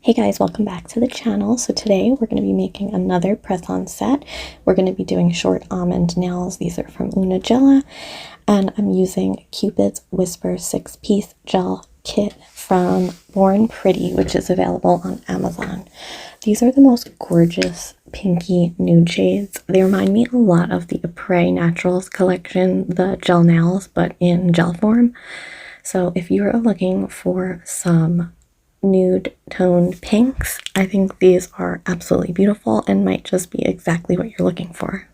Hey guys, welcome back to the channel. So today we're going to be making another press-on set. We're going to be doing short almond nails. These are from Unagella, and I'm using Cupid's Whisper 6-piece gel kit from Born Pretty, which is available on Amazon. These are the most gorgeous pinky nude shades. They remind me a lot of the Après Naturals collection, the gel nails, but in gel form. So if you're looking for some nude toned pinks, I think these are absolutely beautiful and might just be exactly what you're looking for.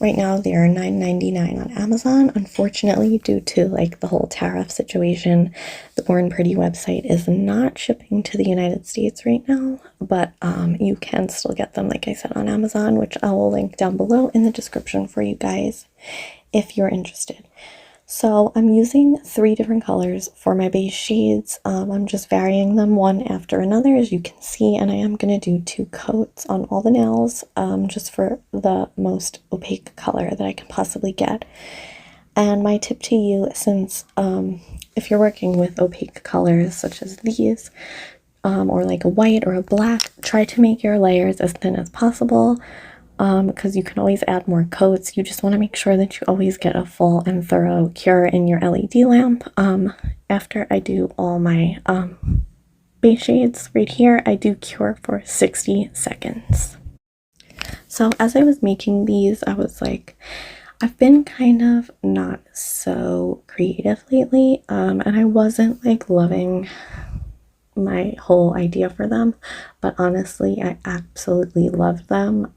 Right now they are $9.99 on Amazon. Unfortunately, due to the whole tariff situation, the Born Pretty website is not shipping to the United States right now, but you can still get them, like I said, on Amazon, which I will link down below in the description for you guys if you're interested. So I'm using 3 different colors for my base shades. I'm just varying them one after another, as you can see, and I am going to do 2 coats on all the nails, just for the most opaque color that I can possibly get. And my tip to you, since if you're working with opaque colors such as these, or like a white or a black, try to make your layers as thin as possible. Because you can always add more coats. You just want to make sure that you always get a full and thorough cure in your LED lamp. After I do all my base shades right here, I do cure for 60 seconds. So as I was making these, I was like, I've been kind of not so creative lately, and I wasn't loving my whole idea for them, but honestly I absolutely love them.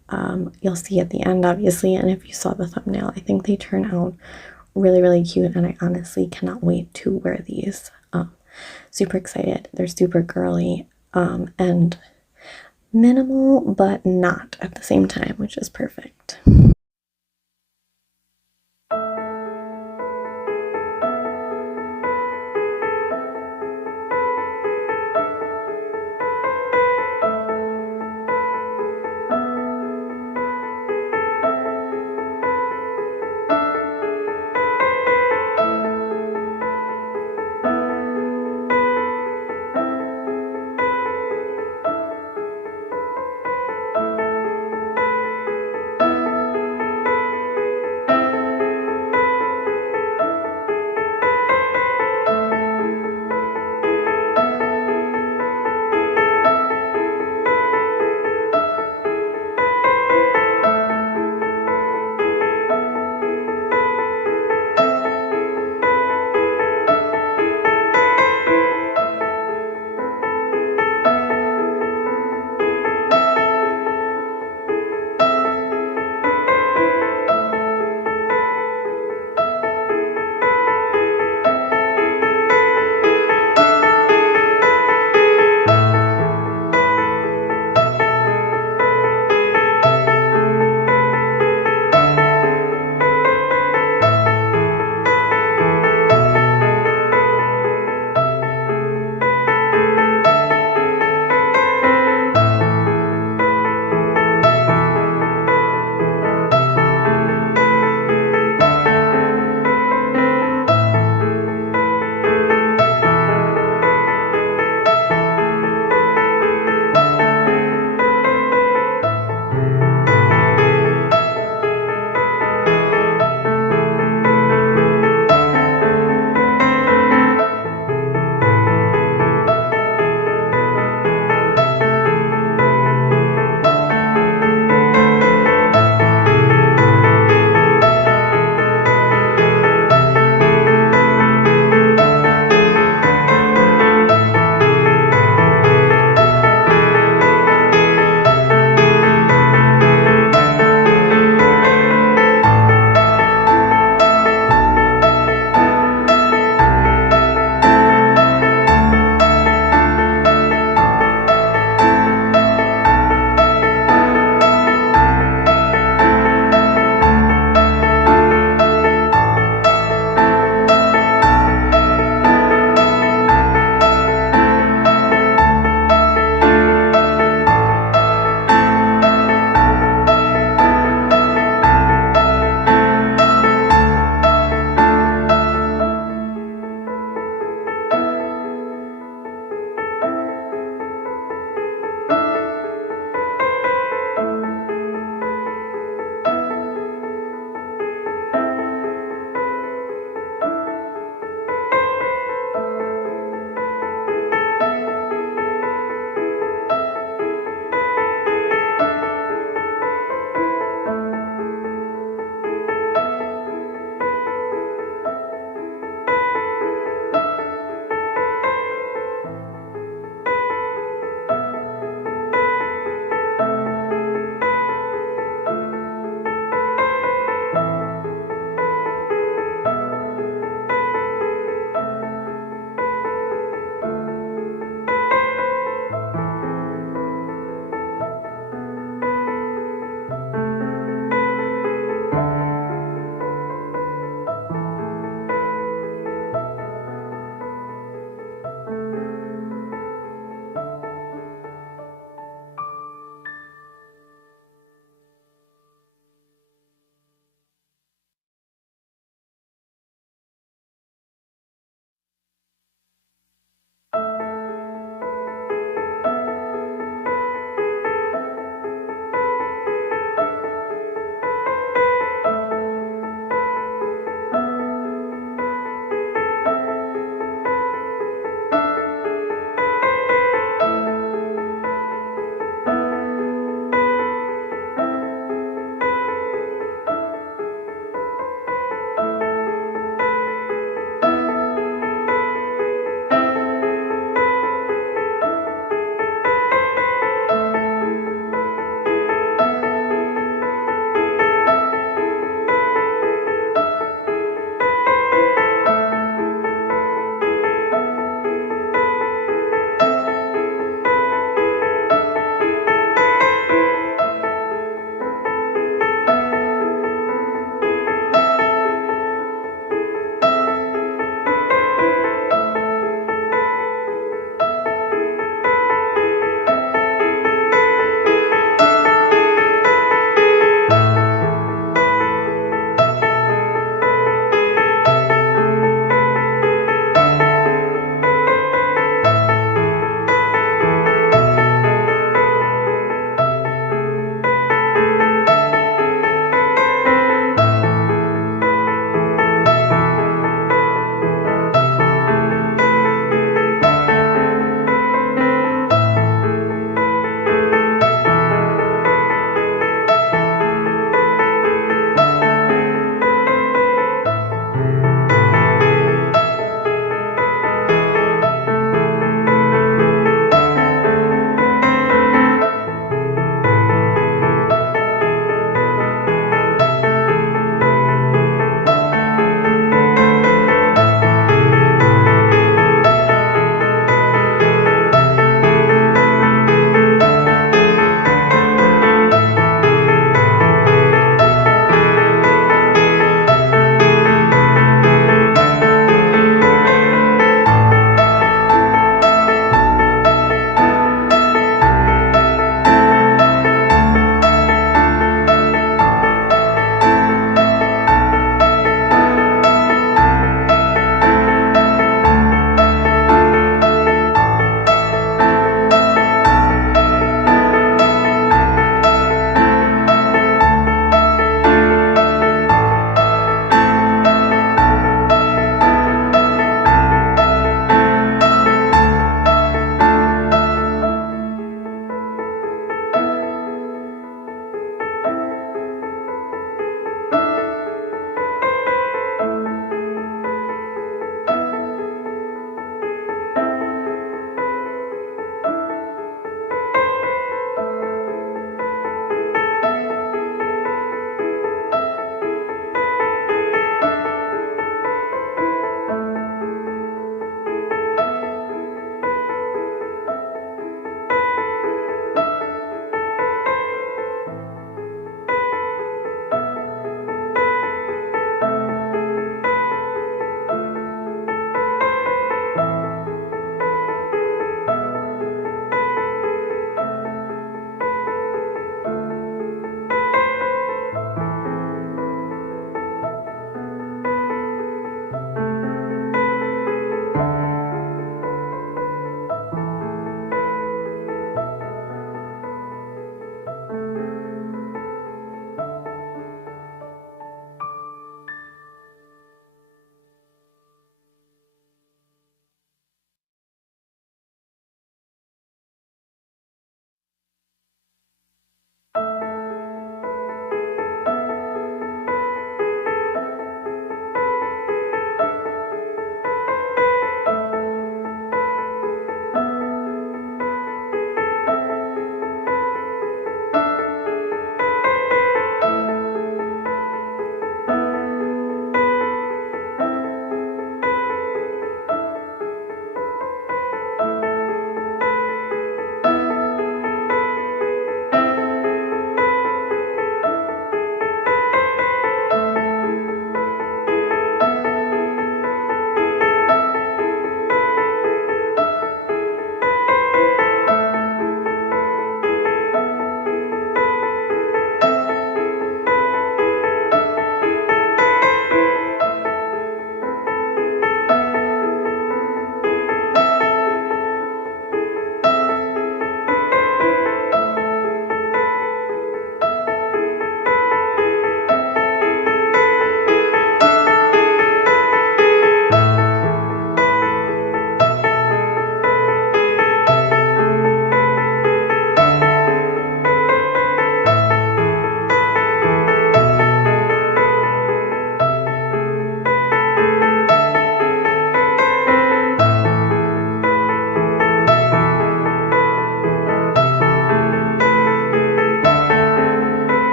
You'll see at the end, obviously, and if you saw the thumbnail, I think they turn out really cute, and I honestly cannot wait to wear these. Super excited. They're super girly and minimal, but not at the same time, which is perfect.